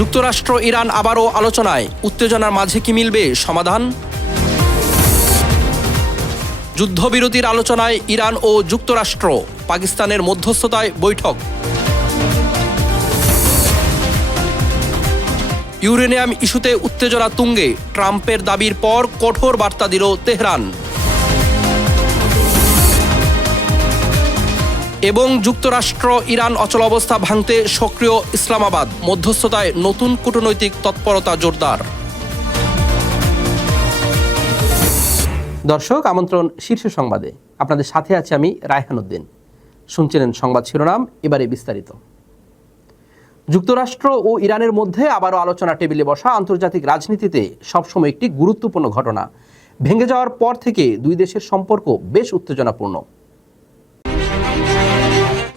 যুক্তরাষ্ট্র ইরান আবারও আলোচনায়, উত্তেজনার মাঝে কি মিলবে সমাধান? যুদ্ধবিরতির আলোচনায় ইরান ও যুক্তরাষ্ট্র, পাকিস্তানের মধ্যস্থতায় বৈঠক। ইউরেনিয়াম ইস্যুতে উত্তেজনা তুঙ্গে, ট্রাম্পের দাবির পর কঠোর বার্তা দিল তেহরান। এবং যুক্তরাষ্ট্র ইরান অচলাবস্থা ভাঙতে সক্রিয় ইসলামাবাদ, মধ্যস্থতায় নতুন কূটনৈতিক তৎপরতা জোরদার। দর্শক, আমন্ত্রণ শীর্ষ সংবাদে। আপনাদের সাথে আছি আমি রায়হান উদ্দিন। শুনছিলেন সংবাদ শিরোনাম, এবারে বিস্তারিত। যুক্তরাষ্ট্র ও ইরানের মধ্যে আবারও আলোচনা টেবিলে বসা আন্তর্জাতিক রাজনীতিতে সবসময় একটি গুরুত্বপূর্ণ ঘটনা। ভেঙে যাওয়ার পর থেকে দুই দেশের সম্পর্ক বেশ উত্তেজনাপূর্ণ।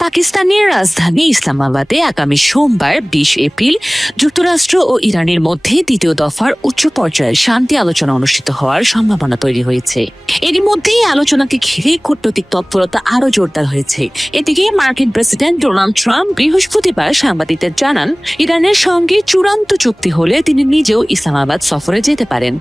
পাকিস্তানের রাজধানী ইসলামাবাদে আগামী সোমবার 20 এপ্রিল যুক্তরাষ্ট্র ও ইরানের মধ্যে দ্বিতীয় দফার উচ্চ পর্যায়ের শান্তি আলোচনা অনুষ্ঠিত হওয়ার সম্ভাবনা তৈরি হয়েছে। এরই মধ্যেই আলোচনাকে ঘিরে কূটনৈতিক তৎপরতা আরও জোরদার হয়েছে। এদিকে মার্কিন প্রেসিডেন্ট ডোনাল্ড ট্রাম্প বৃহস্পতিবার সাংবাদিকদের জানান, ইরানের সঙ্গে চূড়ান্ত চুক্তি হলে তিনি নিজেও ইসলামাবাদ সফরে যেতে পারেন।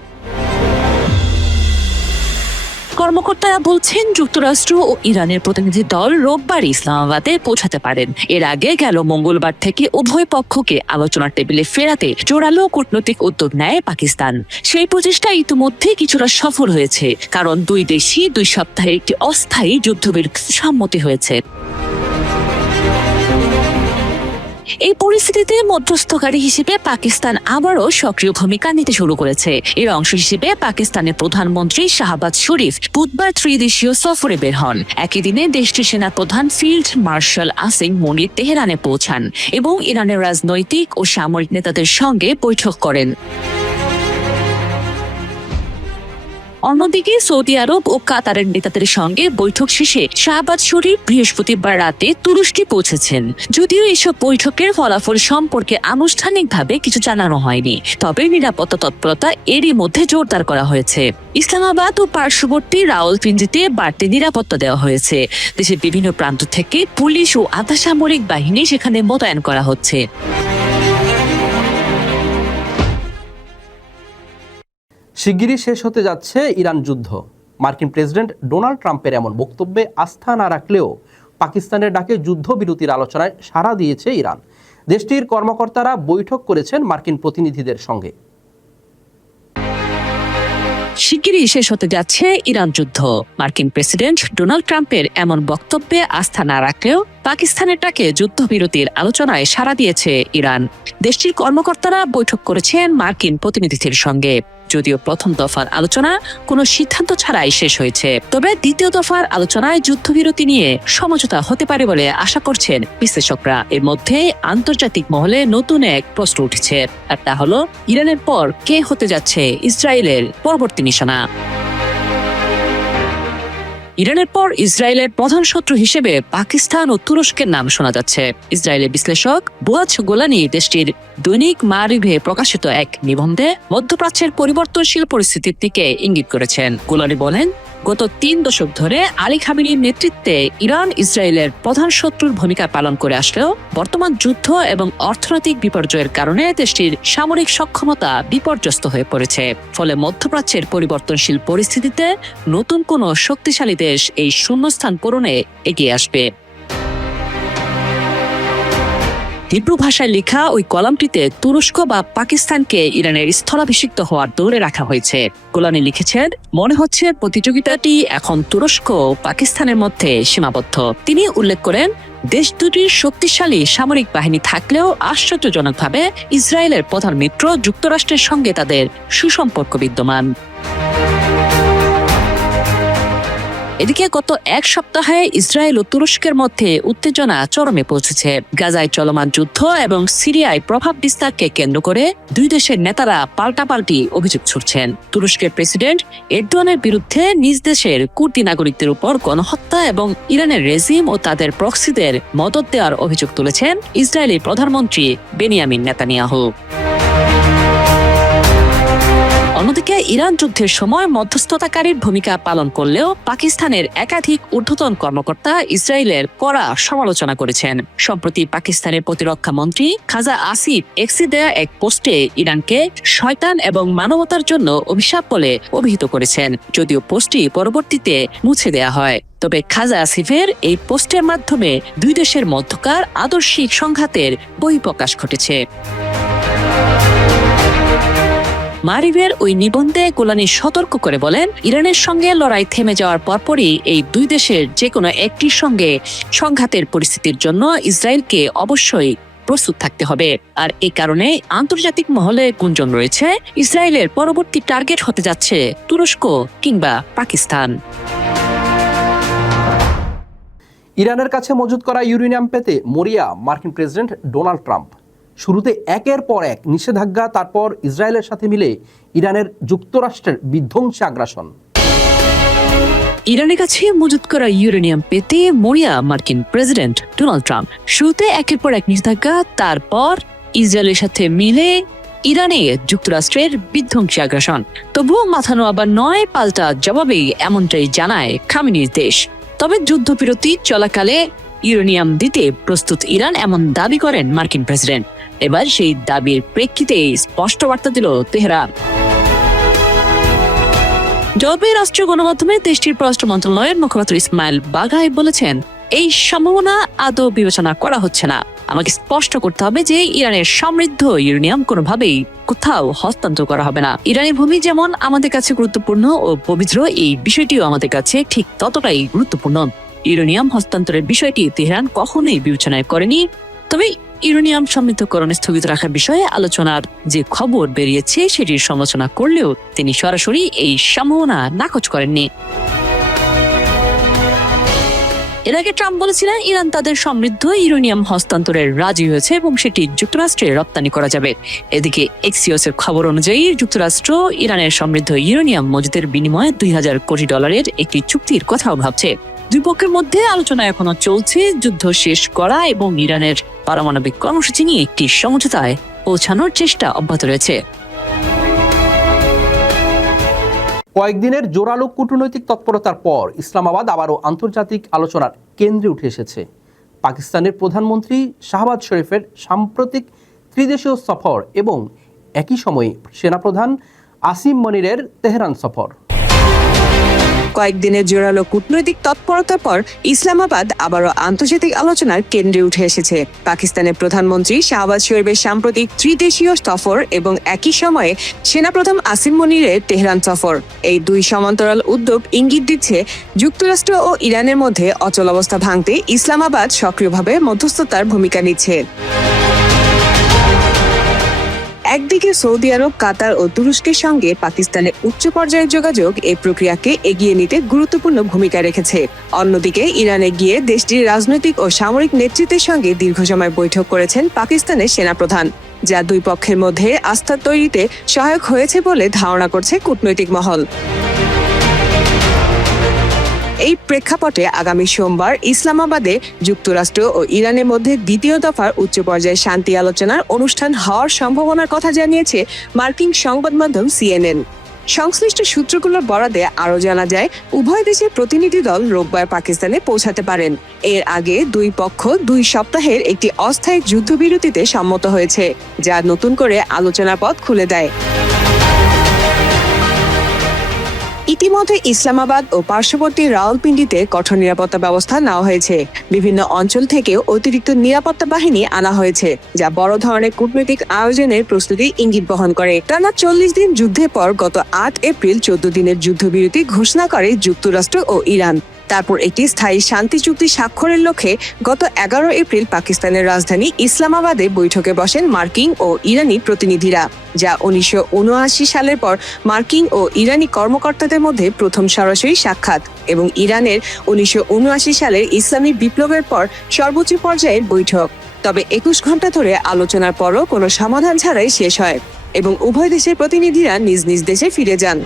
কর্মকর্তারা বলছেন, যুক্তরাষ্ট্র ও ইরানের প্রতিনিধি দল রোববার ইসলামাবাদে পৌঁছাতে পারেন। এর আগে গেল মঙ্গলবার থেকে উভয় পক্ষকে আলোচনার টেবিলে ফেরাতে জোরালো কূটনৈতিক উদ্যোগ নেয় পাকিস্তান। সেই প্রচেষ্টা ইতিমধ্যে কিছুটা সফল হয়েছে, কারণ দুই দেশই 2 সপ্তাহের একটি অস্থায়ী যুদ্ধবিরতিতে সম্মতি হয়েছে। এই পরিস্থিতিতে মধ্যস্থকারী হিসেবে পাকিস্তান আবারও সক্রিয় ভূমিকা নিতে শুরু করেছে। এর অংশ হিসেবে পাকিস্তানের প্রধানমন্ত্রী শাহবাজ শরীফ বুধবার ত্রিদেশীয় সফরে বের হন। একই দিনে দেশটির সেনাপ্রধান ফিল্ড মার্শাল আসিম মনির তেহরানে পৌঁছান এবং ইরানের রাজনৈতিক ও সামরিক নেতাদের সঙ্গে বৈঠক করেন। অন্যদিকে সৌদি আরব ও কাতারের নেতাদের সঙ্গে বৈঠক শেষে শাহবাজ শরীফ বৃহস্পতিবার রাতে তুরস্কে পৌঁছেছেন। যদিও এসব বৈঠকের ফলাফল সম্পর্কে আনুষ্ঠানিকভাবে কিছু জানানো হয়নি, তবে নিরাপত্তা তৎপরতা এরই মধ্যে জোরদার করা হয়েছে। ইসলামাবাদ ও পার্শ্ববর্তী রাওয়ালপিন্ডিতে বাড়তি নিরাপত্তা দেওয়া হয়েছে। দেশের বিভিন্ন প্রান্ত থেকে পুলিশ ও আধা সামরিক বাহিনী সেখানে মোতায়েন করা হচ্ছে। শিগগিরই শেষ হতে যাচ্ছে ইরান যুদ্ধ। মার্কিন প্রেসিডেন্ট ডোনাল্ড ট্রাম্পের এমন বক্তব্যে আস্থা না রাখলেও পাকিস্তানের ডাকে যুদ্ধবিরতির আলোচনায় সাড়া দিয়েছে ইরান। দেশটির কর্মকর্তারা বৈঠক করেছেন মার্কিন প্রতিনিধিদের সঙ্গে। শিগগিরই শেষ হতে যাচ্ছে ইরান যুদ্ধ। মার্কিন প্রেসিডেন্ট ডোনাল্ড ট্রাম্পের এমন বক্তব্যে আস্থা না রাখলেও পাকিস্তানের ডাকে যুদ্ধবিরতির আলোচনায় সাড়া দিয়েছে ইরান। দেশটির কর্মকর্তারা বৈঠক করেছেন মার্কিন প্রতিনিধিদের সঙ্গে। যদিও প্রথম দফার আলোচনা কোনো সিদ্ধান্ত ছাড়াই শেষ হয়েছে, তবে দ্বিতীয় দফার আলোচনায় যুদ্ধবিরতি নিয়ে সমঝোতা হতে পারে বলে আশা করছেন বিশ্লেষকরা। এর মধ্যে আন্তর্জাতিক মহলে নতুন এক প্রশ্ন উঠেছে, আর তা হলো ইরানের পর কে হতে যাচ্ছে ইসরায়েলের পরবর্তী নিশানা। ইরানের পর ইসরায়েলের প্রধান শত্রু হিসেবে পাকিস্তান ও তুরস্কের নাম শোনা যাচ্ছে। ইসরায়েলের বিশ্লেষক বুয়াজ গোলানি দেশটির দৈনিক মারিভে প্রকাশিত এক নিবন্ধে মধ্যপ্রাচ্যের পরিবর্তনশীল পরিস্থিতির দিকে ইঙ্গিত করেছেন। গোলানি বলেন, গত 3 দশক ধরে আলী খামেনির নেতৃত্বে ইরান ইসরায়েলের প্রধান শত্রুর ভূমিকা পালন করে আসলেও বর্তমান যুদ্ধ এবং অর্থনৈতিক বিপর্যয়ের কারণে দেশটির সামরিক সক্ষমতা বিপর্যস্ত হয়ে পড়েছে। ফলে মধ্যপ্রাচ্যের পরিবর্তনশীল পরিস্থিতিতে নতুন কোনো শক্তিশালী দেশ এই শূন্যস্থান পূরণে এগিয়ে আসবে। হিব্রু ভাষায় লেখা ওই কলামটিতে তুরস্ক বা পাকিস্তানকে ইরানের স্থলাভিষিক্ত হওয়ার দৌড়ে রাখা হয়েছে। গোলানি লিখেছেন, মনে হচ্ছে প্রতিযোগিতাটি এখন তুরস্ক ও পাকিস্তানের মধ্যে সীমাবদ্ধ। তিনি উল্লেখ করেন, দেশ দুটির শক্তিশালী সামরিক বাহিনী থাকলেও আশ্চর্যজনকভাবে ইসরায়েলের প্রধান মিত্র যুক্তরাষ্ট্রের সঙ্গে তাদের সুসম্পর্ক বিদ্যমান। এদিকে গত 1 সপ্তাহে ইসরায়েল ও তুরস্কের মধ্যে উত্তেজনা চরমে পৌঁছেছে। গাজায় চলমান যুদ্ধ এবং সিরিয়ায় প্রভাব বিস্তারকে কেন্দ্র করে দুই দেশের নেতারা পাল্টাপাল্টি অভিযোগ ছুড়ছেন। তুরস্কের প্রেসিডেন্ট এরদোয়ানের বিরুদ্ধে নিজ দেশের কুর্দি নাগরিকদের উপর গণহত্যা এবং ইরানের রেজিম ও তাদের প্রক্সিদের মদদ দেওয়ার অভিযোগ তুলেছেন ইসরায়েলি প্রধানমন্ত্রী বেনিয়ামিন নেতানিয়াহু। অন্যদিকে ইরান যুদ্ধের সময় মধ্যস্থতাকারীর ভূমিকা পালন করলেও পাকিস্তানের একাধিক ঊর্ধ্বতন কর্মকর্তা ইসরায়েলের কড়া সমালোচনা করেছেন। সম্প্রতি পাকিস্তানের প্রতিরক্ষা মন্ত্রী খাজা আসিফ এক্সে দেয়া এক পোস্টে ইরানকে শয়তান এবং মানবতার জন্য অভিশাপ বলে অভিহিত করেছেন, যদিও পোস্টটি পরবর্তীতে মুছে দেয়া হয়। তবে খাজা আসিফের এই পোস্টের মাধ্যমে দুই দেশের মধ্যকার আদর্শিক সংঘাতের বহিঃপ্রকাশ ঘটেছে। মারিভের ওই নিবন্ধে গোলানি সতর্ক করে বলেন, ইরানের সঙ্গে লড়াই থেমে যাওয়ার পরপরই এই দুই দেশের যে কোনো একটির সঙ্গে সংঘাতের পরিস্থিতির জন্য ইসরায়েলকে অবশ্যই প্রস্তুত থাকতে হবে। আর এই কারণে আন্তর্জাতিক মহলে গুঞ্জন রয়েছে ইসরায়েলের পরবর্তী টার্গেট হতে যাচ্ছে তুরস্ক কিংবা পাকিস্তান। ইরানের কাছে মজুত করা ইউরেনিয়াম পেতে মরিয়া মার্কিন প্রেসিডেন্ট ডোনাল্ড ট্রাম্প। শুরুতে একের পর এক নিষেধাজ্ঞা, তারপর ইসরায়েলের সাথে মিলে ইরানের যুক্তরাষ্ট্রের বিধ্বংসী আগ্রাসন। ইরানের কাছে মজুত করা ইউরেনিয়াম পেতে মরিয়া মার্কিন প্রেসিডেন্ট ডোনাল্ড ট্রাম্প। শুরুতে একের পর এক নিষেধাজ্ঞা, তারপর ইসরায়েলের সাথে মিলে ইরানে যুক্তরাষ্ট্রের বিধ্বংসী আগ্রাসন। তবুও মাথা নোয়াবার নয়, পাল্টা জবাবেই এমনটাই জানায় খামেনির দেশ। তবে যুদ্ধবিরতি চলাকালে ইউরেনিয়াম দিতে প্রস্তুত ইরান, এমন দাবি করেন মার্কিন প্রেসিডেন্ট। এবার সেই দাবির প্রেক্ষিতে স্পষ্ট বার্তা দিল তেহরান। জবাবে রাষ্ট্রীয় গণমাধ্যমে দেশটির পররাষ্ট্র মন্ত্রণালয়ের মুখপাত্র ইসমাইল বাঘাই বলেছেন, এই সম্ভাবনা আদৌ বিবেচনা করা হচ্ছে না। আমাকে স্পষ্ট করতে হবে যে ইরানের সমৃদ্ধ ইউরেনিয়াম কোনোভাবেই কোথাও হস্তান্তর করা হবে না। ইরানের ভূমি যেমন আমাদের কাছে গুরুত্বপূর্ণ ও পবিত্র, এই বিষয়টিও আমাদের কাছে ঠিক ততটাই গুরুত্বপূর্ণ। ইউরেনিয়াম হস্তান্তরের বিষয়টি তেহরান কখনোই বিবেচনায় করেনি। তবে ইউরেনিয়াম সমৃদ্ধকরণ স্থগিত রাখার বিষয়ে আলোচনার যে খবর বেরিয়েছে সেটির সমালোচনা করলেও তিনি সরাসরি এই সম্ভাবনা নাকচ করেননি। এর আগে ট্রাম্প বলেছিলেন, ইরান তাদের সমৃদ্ধ ইউরেনিয়াম হস্তান্তরের রাজি হয়েছে এবং সেটি যুক্তরাষ্ট্রে রপ্তানি করা যাবে। এদিকে এক্সিওসের খবর অনুযায়ী যুক্তরাষ্ট্র ইরানের সমৃদ্ধ ইউরেনিয়াম মজুদের বিনিময়ে $2000 কোটি একটি চুক্তির কথাও ভাবছে। দুই পক্ষের মধ্যে আলোচনা এখনো চলছে যুদ্ধ শেষ করা এবং ইরানের পারমাণবিক কর্মসূচি নিয়ে একটি সমঝোতায় পৌঁছানোর চেষ্টা অব্যাহত রয়েছে। কয়েকদিনের জোরালো কূটনৈতিক তৎপরতার পর ইসলামাবাদ আবারও আন্তর্জাতিক আলোচনার কেন্দ্রে উঠে এসেছে। পাকিস্তানের প্রধানমন্ত্রী শাহবাজ শরীফের সাম্প্রতিক ত্রিদেশীয় সফর এবং একই সময়ে সেনাপ্রধান আসিম মনিরের তেহরান সফর। কয়েকদিনের জোরালো কূটনৈতিক তৎপরতার পর ইসলামাবাদ আবারও আন্তর্জাতিক আলোচনার কেন্দ্রে উঠে এসেছে। পাকিস্তানের প্রধানমন্ত্রী শাহবাজ শরীফের সাম্প্রতিক ত্রিদেশীয় সফর এবং একই সময়ে সেনাপ্রধান আসিম মনিরের তেহরান সফর, এই দুই সমান্তরাল উদ্যোগ ইঙ্গিত দিচ্ছে যুক্তরাষ্ট্র ও ইরানের মধ্যে অচলাবস্থা ভাঙতে ইসলামাবাদ সক্রিয়ভাবে মধ্যস্থতার ভূমিকা নিচ্ছে। একদিকে সৌদি আরব, কাতার ও তুরস্কের সঙ্গে পাকিস্তানের উচ্চ পর্যায়ের যোগাযোগ এই প্রক্রিয়াকে এগিয়ে নিতে গুরুত্বপূর্ণ ভূমিকা রেখেছে। অন্যদিকে ইরানে গিয়ে দেশটির রাজনৈতিক ও সামরিক নেতৃত্বের সঙ্গে দীর্ঘ সময় বৈঠক করেছেন পাকিস্তানের সেনাপ্রধান, যা দুই পক্ষের মধ্যে আস্থা তৈরিতে সহায়ক হয়েছে বলে ধারণা করছে কূটনৈতিক মহল। এই প্রেক্ষাপটে আগামী সোমবার ইসলামাবাদে যুক্তরাষ্ট্র ও ইরানের মধ্যে দ্বিতীয় দফার উচ্চ পর্যায়ের শান্তি আলোচনার অনুষ্ঠান হওয়ার সম্ভাবনার কথা জানিয়েছে মার্কিন সংবাদ মাধ্যম CNN। সংশ্লিষ্ট সূত্রগুলোর বরাতে আরও জানা যায়, উভয় দেশের প্রতিনিধি দল রোববার পাকিস্তানে পৌঁছাতে পারেন। এর আগে দুই পক্ষ 2 সপ্তাহের একটি অস্থায়ী যুদ্ধবিরতিতে সম্মত হয়েছে, যা নতুন করে আলোচনার পথ খুলে দেয়। ইতিমধ্যে ইসলামাবাদ ও পার্শ্ববর্তী রাওয়ালপিন্ডিতে কঠোর নিরাপত্তা ব্যবস্থা নেওয়া হয়েছে। বিভিন্ন অঞ্চল থেকেও অতিরিক্ত নিরাপত্তা বাহিনী আনা হয়েছে, যা বড় ধরনের কূটনৈতিক আয়োজনের প্রস্তুতি ইঙ্গিত বহন করে। টানা 40 দিন যুদ্ধের পর গত 8 এপ্রিল 14 দিনের যুদ্ধবিরতি ঘোষণা করে যুক্তরাষ্ট্র ও ইরান। তারপর একটি স্থায়ী শান্তি চুক্তি স্বাক্ষরের লক্ষ্যে গত 11 এপ্রিল পাকিস্তানের রাজধানী ইসলামাবাদে বৈঠকে বসেন মার্কিন ও ইরানি প্রতিনিধিরা, যা 1979 সালের পর মার্কিন ও ইরানি কর্মকর্তাদের মধ্যে প্রথম সরাসরি সাক্ষাৎ এবং ইরানের 1979 সালের ইসলামী বিপ্লবের পর সর্বোচ্চ পর্যায়ের বৈঠক। তবে 21 ঘন্টা ধরে আলোচনার পরও কোনো সমাধান ছাড়াই শেষ হয় এবং উভয় দেশের প্রতিনিধিরা নিজ নিজ দেশে ফিরে যান।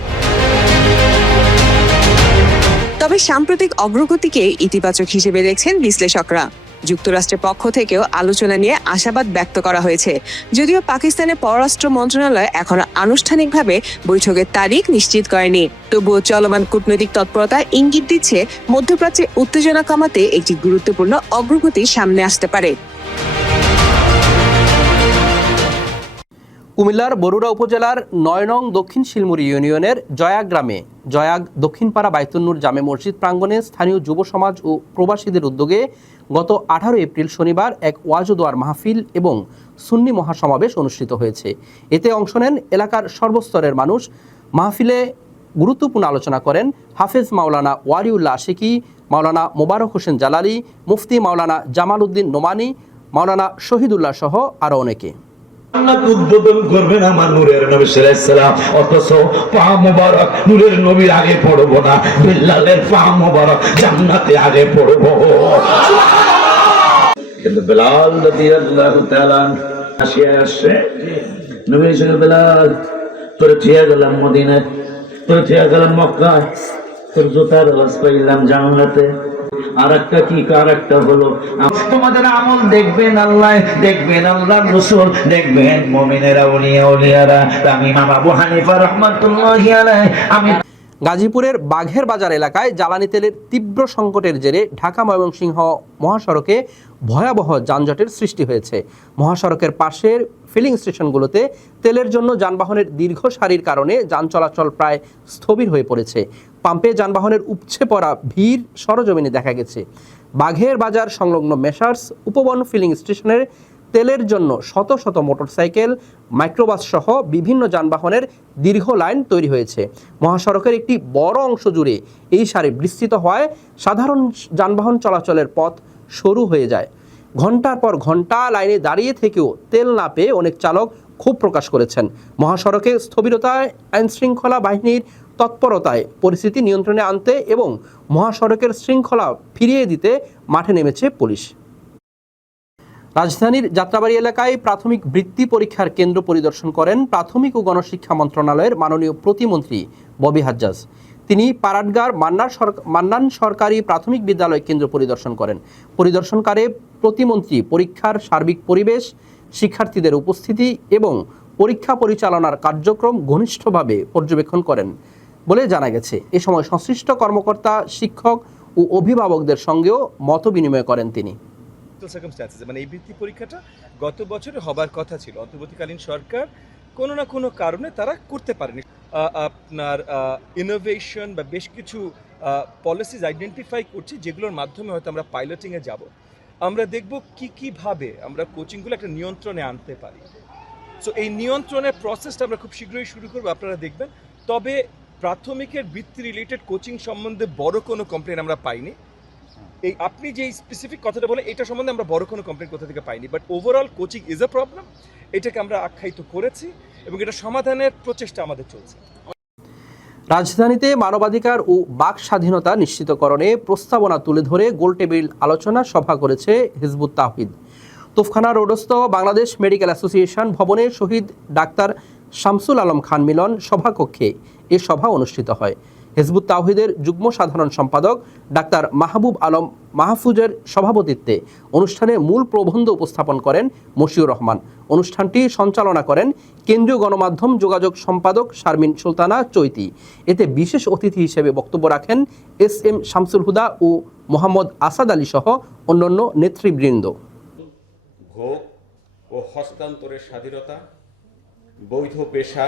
তবে সাম্প্রতিক অগ্রগতিকে ইতিবাচক হিসেবে দেখছেন বিশ্লেষকরা। যুক্তরাষ্ট্রের পক্ষ থেকেও আলোচনা নিয়ে আশাবাদ ব্যক্ত করা হয়েছে। যদিও পাকিস্তানের পররাষ্ট্র মন্ত্রণালয় এখনো আনুষ্ঠানিকভাবে বৈঠকের তারিখ নিশ্চিত করেনি, তবুও চলমান কূটনৈতিক তৎপরতা ইঙ্গিত দিচ্ছে মধ্যপ্রাচ্যে উত্তেজনা কমাতে একটি গুরুত্বপূর্ণ অগ্রগতি সামনে আসতে পারে। কুমিল্লার বরুড়া উপজেলার ৯ নং দক্ষিণ শিলমুড়ি ইউনিয়নের জয়াগ গ্রামে জয়াগ দক্ষিণপাড়া বাইতুন্নুর জামে মসজিদ প্রাঙ্গণে স্থানীয় যুব সমাজ ও প্রবাসীদের উদ্যোগে গত ১৮ এপ্রিল শনিবার এক ওয়াজ ও দোয়ার মাহফিল এবং সুন্নি মহাসমাবেশ অনুষ্ঠিত হয়েছে। এতে অংশ নেন এলাকার সর্বস্তরের মানুষ। মাহফিলে গুরুত্বপূর্ণ আলোচনা করেন হাফেজ মাওলানা ওয়ালিউল্লাহ আশিকি, মাওলানা মোবারক হোসেন জালালি, মুফতি মাওলানা জামাল উদ্দিন নোমানি, মাওলানা শহীদুল্লাহ সহ আরও অনেকে। উদ্বোধন করবেন আমার নূরের নবী সাল্লাল্লাহু আলাইহি সাল্লাম, অথচ পা মোবারক নূরের নবীর আগে পড়বো না, বিল্লালের পা মোবারক জান্নাতে আগে পড়বো। কিন্তু বেলাল রাদিয়াল্লাহু তাআলা আসিয়া আসছে, নবী সাল্লাল্লাহু বেলাল তোরে থিয়া গেলাম মদিনায়, তোরে থিয়া গেলাম মক্কায়, তোর জুতার আওয়াজ পাইলাম জান্নাতে। আর একটা হলো তোমাদের আমল দেখবেন আল্লাহ, দেখবেন আল্লাহর রাসূল, দেখবেন মুমিনেরা ওলিয়ারা। আমি ইমাম আবু হানিফা রাহমাতুল্লাহি আলাইহি আমি গাজীপুরের বাঘের বাজার এলাকায় জ্বালানি তেলের তীব্র সংকটের জেরে ঢাকা ময়মনসিংহ মহাসড়কে ভয়াবহ যানজটের সৃষ্টি হয়েছে। মহাসড়কের পাশের ফিলিং স্টেশনগুলোতে তেলের জন্য যানবাহনের দীর্ঘ সারির কারণে যান চলাচল প্রায় স্থবির হয়ে পড়েছে। পাম্পে যানবাহনের উপচে পড়া ভিড় সরজমিনে দেখা গেছে। বাঘের বাজার সংলগ্ন মেসার্স উপবন ফিলিং স্টেশনের তেলের জন্য শত শত মোটরসাইকেল, মাইক্রোবাস সহ বিভিন্ন যানবাহনের দীর্ঘ লাইন তৈরি হয়েছে। মহাসড়কের একটি বড় অংশ জুড়ে এই সারি বিস্তৃত হওয়ায় সাধারণ যানবাহন চলাচলের পথ সরু হয়ে যায়। ঘন্টার পর ঘন্টা লাইনে দাঁড়িয়ে থেকেও তেল না পেয়ে অনেক চালক ক্ষোভ প্রকাশ করেছেন। মহাসড়কে স্থবিরতায় আইনশৃঙ্খলা বাহিনীর তৎপরতায় পরিস্থিতি নিয়ন্ত্রণে আনতে এবং মহাসড়কের শৃঙ্খলা ফিরিয়ে দিতে মাঠে নেমেছে পুলিশ। রাজধানীর যাত্রাবাড়ী এলাকায় প্রাথমিক বৃত্তি পরীক্ষার কেন্দ্র পরিদর্শন করেন প্রাথমিক ও গণশিক্ষা মন্ত্রণালয়ের মাননীয় প্রতিমন্ত্রী ববি হাজ্জাজ। তিনি পারাটগার মান্নান সরকারি প্রাথমিক বিদ্যালয় কেন্দ্র পরিদর্শন করেন। পরিদর্শনকালে প্রতিমন্ত্রী পরীক্ষার সার্বিক পরিবেশ, শিক্ষার্থীদের উপস্থিতি এবং পরীক্ষা পরিচালনার কার্যক্রম ঘনিষ্ঠভাবে পর্যবেক্ষণ করেন বলে জানা গেছে। এ সময় সংশ্লিষ্ট কর্মকর্তা, শিক্ষক ও অভিভাবকদের সঙ্গেও মত বিনিময় করেন তিনি। মানে এই বৃত্তি পরীক্ষাটা গত বছরে হবার কথা ছিল, অন্তর্বর্তীকালীন সরকার কোনো না কোনো কারণে তারা করতে পারেনি। আপনার ইনোভেশন বা বেশ কিছু পলিসিস আইডেন্টিফাই করছি, যেগুলোর মাধ্যমে হয়তো আমরা পাইলটিংয়ে যাব। আমরা দেখব কীভাবে আমরা কোচিংগুলো একটা নিয়ন্ত্রণে আনতে পারি। সো এই নিয়ন্ত্রণের প্রসেসটা আমরা খুব শীঘ্রই শুরু করবো, আপনারা দেখবেন। তবে প্রাথমিকের বৃত্তি রিলেটেড কোচিং সম্বন্ধে বড় কোনো কমপ্লেন আমরা পাইনি। এই আপনি যে স্পেসিফিক কথাটা বলে এটা সম্বন্ধে আমরা বড় কোনো কমপ্লেন কোথা থেকে পাইনি, but overall coaching is a problem. এটাকে আমরা আখ্যায়িত করেছি এবং এটা সমাধানের প্রচেষ্টা আমাদের চলছে। রাজধানীতে মানবাধিকার ও বাক স্বাধীনতা নিশ্চিতকরণে প্রস্তাবনা তুলে ধরে গোলটেবিল আলোচনা সভা করেছে হিজবুত তাওহীদ। তোফখানা রোডস্থ বাংলাদেশ মেডিকেল অ্যাসোসিয়েশন ভবনে শহীদ ডাক্তার শামসুল আলম খান মিলন সভাকক্ষে এ সভা অনুষ্ঠিত হয়। হিজবুত তাওহীদের যুগ্ম সাধারণ সম্পাদক ডাক্তার মাহবুব আলম মাহফুজের সভাপতিত্বে অনুষ্ঠানে মূল প্রবন্ধ উপস্থাপন করেন মশিউর রহমান। অনুষ্ঠানটি সঞ্চালনা করেন কেন্দ্রীয় গণমাধ্যম যোগাযোগ সম্পাদক শারমিন সুলতানা চৈতি। এতে বিশেষ অতিথি হিসেবে বক্তব্য রাখেন SM শামসুল হুদা ও মোহাম্মদ আসাদ আলী সহ অন্যান্য নেতৃবৃন্দ। ভোগ ও হস্তান্তরের স্বাধীনতা, বৈধ পেশা,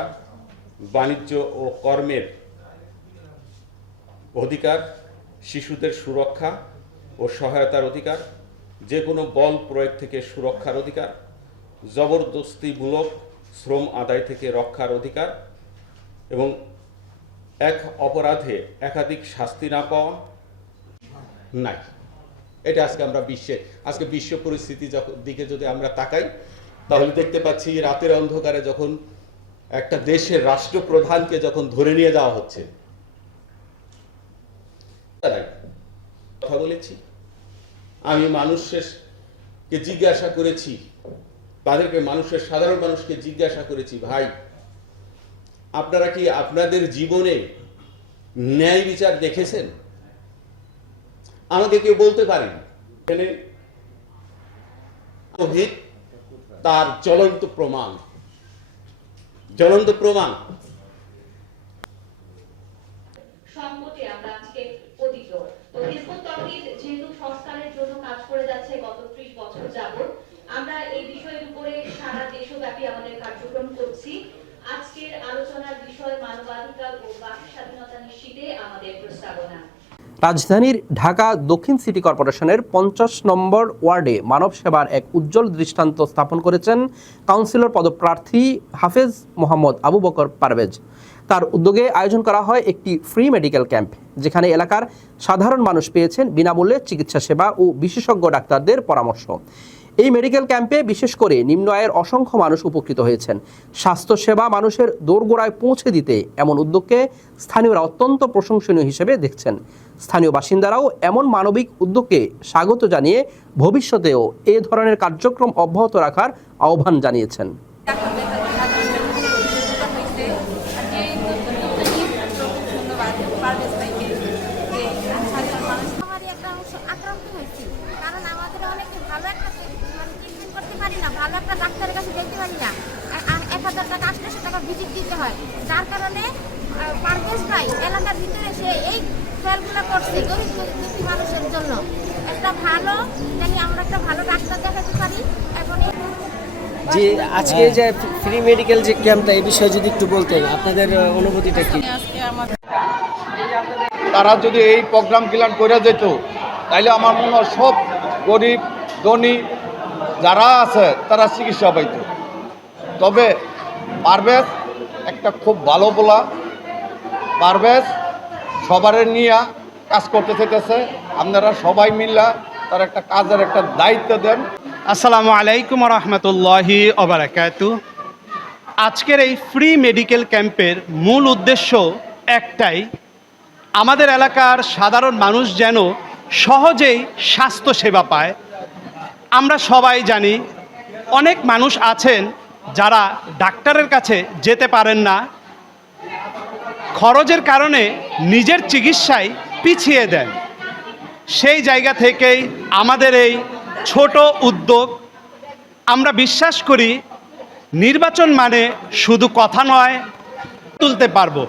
বাণিজ্য ও কর্মের অধিকার, শিশুদের সুরক্ষা ও সহায়তার অধিকার, যে কোনো বল প্রয়োগ থেকে সুরক্ষার অধিকার, জবরদস্তিমূলক শ্রম আদায় থেকে রক্ষার অধিকার এবং এক অপরাধে একাধিক শাস্তি না পাওয়া নাই। এটা আমরা আজকে বিশ্ব পরিস্থিতি দিকে যদি আমরা তাকাই, তাহলে দেখতে পাচ্ছি রাতের অন্ধকারে যখন একটা দেশের রাষ্ট্রপ্রধানকে যখন ধরে নিয়ে যাওয়া হচ্ছে, কথা বলেছি, আমি মানুষকে জিজ্ঞাসা করেছি, সাধারণ মানুষকে জিজ্ঞাসা করেছি, ভাই আপনারা কি আপনাদের জীবনে ন্যায় বিচার দেখেছেন? আমাকে কেউ বলতে পারেন। এখানে তৌহিদ তার জ্বলন্ত প্রমাণ। সংকটে আমরা আজকে পতিত। তো হিজবুত তাওহীদ যেহেতু সংস্কারের জন্য কাজ করে যাচ্ছে গত 30 বছর যাবত, আমরা এই বিষয়ের উপরে সারা দেশব্যাপী আমাদের কার্যক্রম করছি। আজকের আলোচনার বিষয় মানবাধিকার ও বাক স্বাধীনতা নিশ্চিতে আমাদের প্রস্তাবনা। রাজধানীর ঢাকা দক্ষিণ সিটি কর্পোরেশনের 50 নম্বর ওয়ার্ডে মানব সেবার এক উজ্জ্বল দৃষ্টান্ত স্থাপন করেছেন কাউন্সিলর পদপ্রার্থী হাফেজ মোহাম্মদ আবু বকর পারভেজ। তার উদ্যোগে আয়োজন করা হয় একটি ফ্রি মেডিকেল ক্যাম্প, যেখানে এলাকার সাধারণ মানুষ পেয়েছেন বিনামূল্যে চিকিৎসা সেবা ও বিশেষজ্ঞ ডাক্তারদের পরামর্শ। এই মেডিকেল ক্যাম্পে বিশেষ করে নিম্ন আয়ের অসংখ্য মানুষ উপকৃত হয়েছেন। স্বাস্থ্যসেবা মানুষের দোরগোড়ায় পৌঁছে দিতে এমন উদ্যোগকে স্থানীয়রা অত্যন্ত প্রশংসনীয় হিসেবে দেখছেন। স্থানীয় বাসিন্দারাও এমন মানবিক উদ্যোগকে স্বাগত জানিয়ে ভবিষ্যতেও এ ধরনের কার্যক্রম অব্যাহত রাখার আহ্বান জানিয়েছেন। ভালো একটা ডাক্তারের কাছে যেতে পারি না, 1000 টাকা 800 টাকা ভিজিট দিতে হয়, যার কারণে পারভেজ ভাই এলাকার ভিতরে সে এই খেয়ালগুলো করছে গরিব দুঃখী মানুষের জন্য। একটা ভালো জানি আমরা একটা ভালো ডাক্তার দেখাতে পারি। এখন যে আজকে যে ফ্রি মেডিকেল যে ক্যাম্পটা, এই বিষয়ে যদি একটু বলতেন আপনাদের অনুভূতিটা কি? তারা যদি এই প্রোগ্রামগুলো করে যেত তাইলে আমার মনে হয় সব গরিব ধনী যারা আছে তারা চিকিৎসা পাইত। তবে পারভেজ একটা খুব ভালো বলা, পারভেজ সবারে নিয়ে কাজ করতে চাইতেছে। আপনারা সবাই মিল্লা তার একটা কাজের একটা দায়িত্ব দেন। আসসালামু আলাইকুম রহমতুল্লাহি ওবারাকাতু। আজকের এই ফ্রি মেডিকেল ক্যাম্পের মূল উদ্দেশ্য একটাই, আমাদের এলাকার সাধারণ মানুষ যেন সহজেই স্বাস্থ্য সেবা পায়। আমরা সবাই জানি অনেক মানুষ আছেন যারা ডাক্তারের কাছে যেতে পারেন না, খরচের কারণে নিজের চিকিৎসায় পিছিয়ে দেন। সেই জায়গা থেকেই আমাদের এই ছোট উদ্যোগ। আমরা বিশ্বাস করি নির্বাচন মানে শুধু কথা নয়, তুলতে পারবো।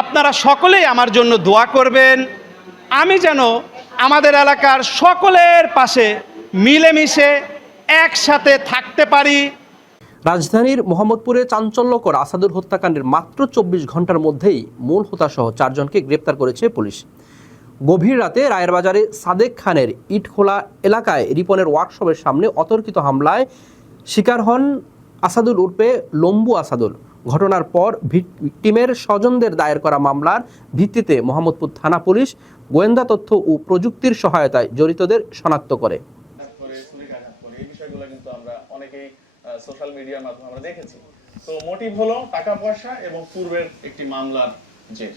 আপনারা সকলেই আমার জন্য দোয়া করবেন, আমি যেন আমাদের এলাকার সকলের পাশে মিলেমিশে একসাথে থাকতে পারি। রাজধানীর মোহাম্মদপুরে চাঞ্চল্যকর আসাদুর হত্যাকাণ্ডের মাত্র 24 ঘন্টার মধ্যেই মূল হোতাসহ 4 জনকে গ্রেপ্তার করেছে পুলিশ। গভীর রাতে রায়ের বাজারে সাদেক খানের ইটখোলা এলাকায় রিপনের ওয়ার্কশপের সামনে অতর্কিত হামলায় শিকার হন আসাদুল উর্ফে লম্বু আসাদুল। ঘটনার পর ভিকটিমের স্বজনদের দায়ের করা মামলার ভিত্তিতে মোহাম্মদপুর থানা পুলিশ গোয়েন্দা তথ্য ও প্রযুক্তির সহায়তায় জড়িতদের শনাক্ত করে। এই বিষয়গুলো কিন্তু আমরা অনেকেই সোশ্যাল মিডিয়ার মাধ্যমে আমরা দেখেছি। তো মোটিভ হলো টাকা পয়সা এবং পূর্বের একটি মামলার জের।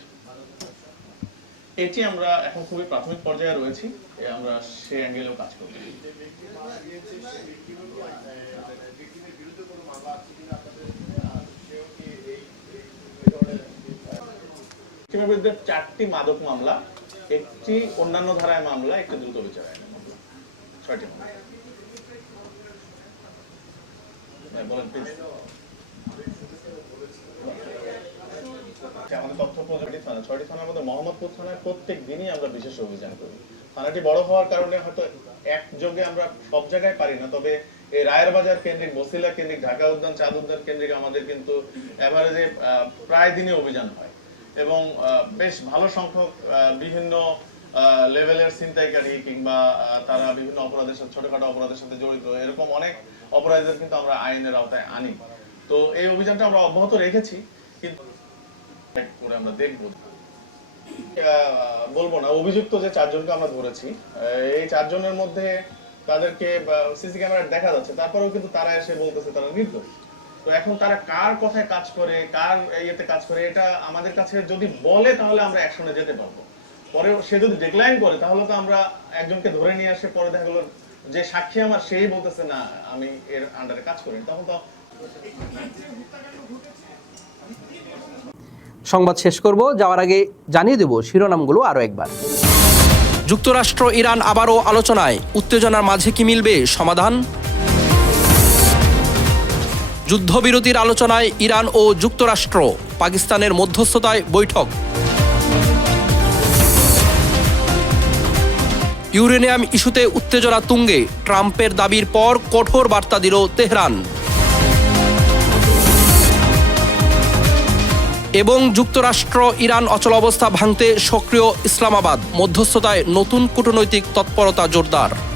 এটি আমরা এখন খুবই প্রাথমিক পর্যায়ে রয়েছি, আমরা সেই অ্যাঙ্গেলেও কাজ করব। বিরুদ্ধে 4টি মাদক মামলা, একটি অন্যান্য ধারায় মামলা, একটি দ্রুত বিচার আইনে মামলা, 6টি মামলা। আমাদের তথ্য প্রযুক্তি থানা, 6টি থানার মধ্যে মোহাম্মদপুর থানায় প্রত্যেক দিনই আমরা বিশেষ অভিযান করি। থানাটি বড় হওয়ার কারণে হয়তো একযোগে আমরা সব জায়গায় পারি না, তবে এই রায়ের বাজার কেন্দ্রিক, বসিলা কেন্দ্রিক, ঢাকা উদ্যান, চাঁদ উদ্যান কেন্দ্রিক আমাদের কিন্তু এভারেজে প্রায় দিনে অভিযান হয় এবং বেশ ভালো সংখ্যক বিভিন্ন লেভেলের ছিনতাইকারী কিংবা তারা বিভিন্ন অপরাধের সাথে, ছোটখাটো অপরাধের সাথে জড়িত এরকম অনেক অপরাধীদের কিন্তু আমরা আইনের আওতায় আনি। তো এই অভিযানটা আমরা অব্যাহত রেখেছি, কিন্তু আমরা দেখবো বলবো না। অভিযুক্ত যে 4 জনকে আমরা ধরেছি, এই 4 জনের মধ্যে তাদেরকে সিসি ক্যামেরা দেখা যাচ্ছে, তারপরেও কিন্তু তারা এসে বলতেছে তারা নির্দোষ। তো এখন তারা কার কথায় কাজ করে, কার ইয়েতে কাজ করে, এটা আমাদের কাছে যদি বলে তাহলে আমরা অ্যাকশনে যেতে পারবো। পরে সে যদি ডিক্লাইন করে তাহলে তো আমরা একজনকে ধরে নিয়ে আসে, পরে দেখা গেলো যে সাক্ষী আমার সেই বলতেছে না আমি এর আন্ডারে কাজ করি, তখন তো। সংবাদ শেষ করব, যাওয়ার আগে জানিয়ে দেব শিরোনামগুলো আরও একবার। যুক্তরাষ্ট্র ইরান আবারও আলোচনায়, উত্তেজনার মাঝে কি মিলবে সমাধান? যুদ্ধবিরতির আলোচনায় ইরান ও যুক্তরাষ্ট্র, পাকিস্তানের মধ্যস্থতায় বৈঠক। ইউরেনিয়াম ইস্যুতে উত্তেজনা তুঙ্গে, ট্রাম্পের দাবির পর কঠোর বার্তা দিল তেহরান। এবং যুক্তরাষ্ট্র ইরান অচলাবস্থা ভাঙতে সক্রিয় ইসলামাবাদ, মধ্যস্থতায় নতুন কূটনৈতিক তৎপরতা জোরদার।